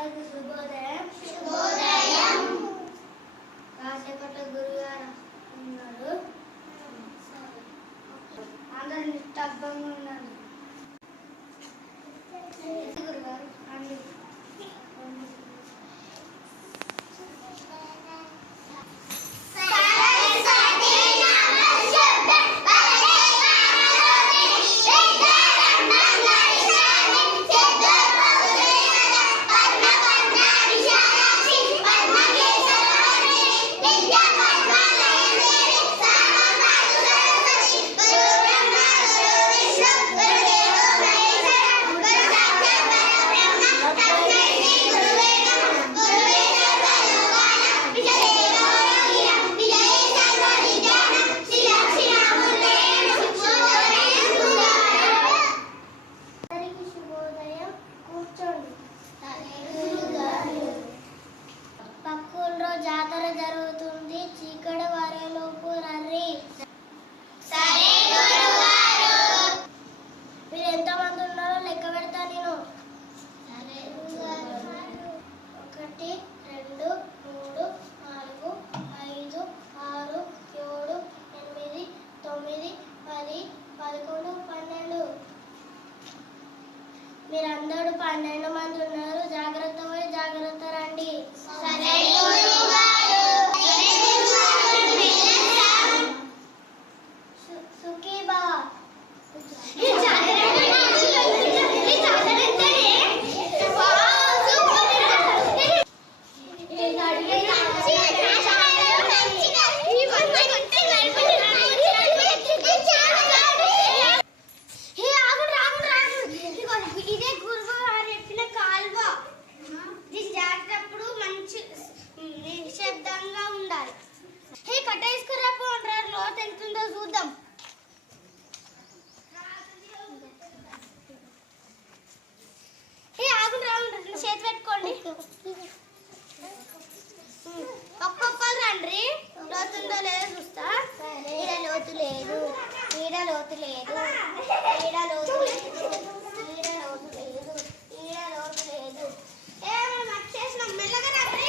అందరికీ శుభోదయం. శుభోదయం. కాసేపట్లో గురుగారు ఉన్నారు. అందరూ నిశ్శబ్దంగా ఉన్నారు. గురుగారు అన్ని జాతర జరుగుతుంది. చీకటి వారేలోపు రండి. సరే గురుగారు. మీరు ఎంతమంది ఉన్నారో లెక్క పెడతా నేను. సరే గురుగారు. 1 2 3 4 5 6 7 8 9 10 11 12. మీరందరూ 12 మంది ఉన్నారు. జాగ్రత్త పోయి జాగ్రత్త రండి. సరే నిశ్శబ్దంగా ఉండాలి. కట్టేసుకురా పోండ్రా, లోతు ఎంతుందో చూద్దాం. చేతి పెట్టుకోండి. ఒక్కొక్కరు రండి. లోతుందో లేదో చూస్తా. ఈడ లోతు లేదు, ఈడ లోతు లేదు, ఈడ లోతు లేదు, ఈడ లోతు లేదు, ఈడ లోతు లేదు. మనం వచ్చేసినాం. మెల్లగా రండి.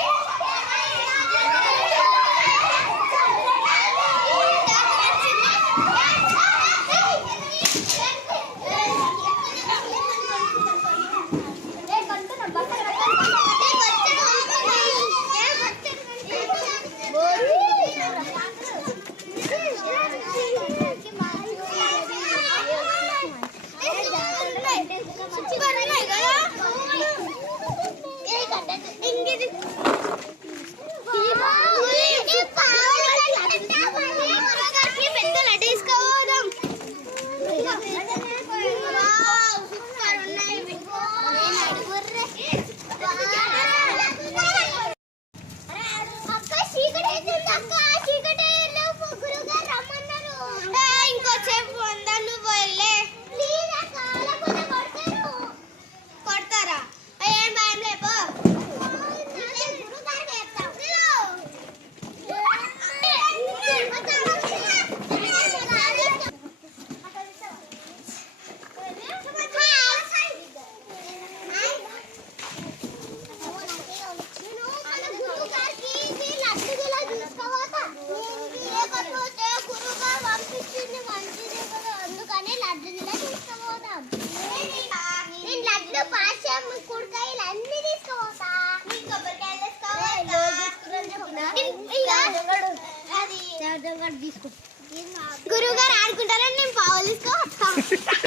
గురువుగారు ఆడుకుంటారని నేను పావులు తీసుకోవస్తా.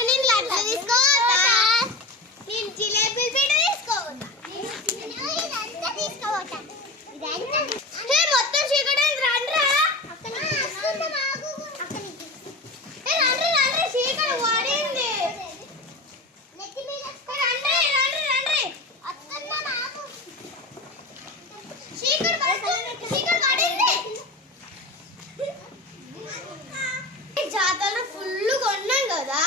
నేను లడ్డు తీసుకోవస్తా. నేను జిలేబీ పీట తీసుకోవస్తా. మొత్తం చీకటి రండ్రా. చీకటి పడింది. జాతరలో ఫుల్ కొన్నాం కదా.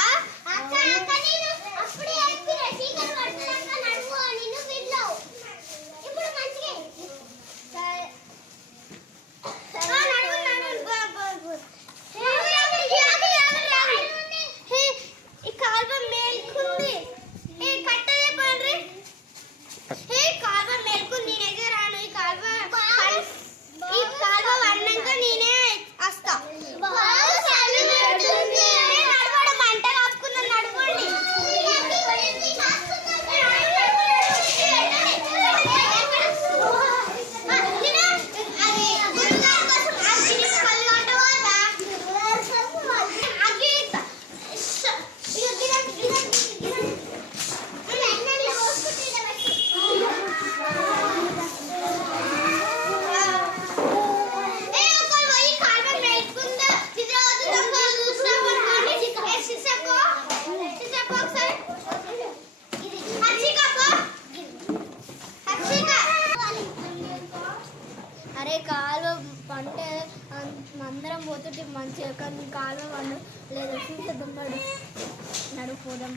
అందరం పోతుంటే మంచిగా కానీ కాలువ వాళ్ళు లేదా చూసే దుమ్మడు నడుపుపోదాం.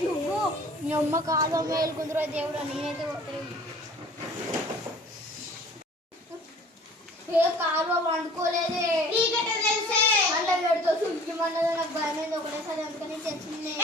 నువ్వు నీ అమ్మ కాలువ మేలుకుందరో దేవుడు నేనైతే పోతాను. ఏ కాలువ వండుకోలేదే అలా పెడుతూ చూపించమన్నది నాకు భయమైంది ఒకటేసారి అందుకని తెచ్చింది.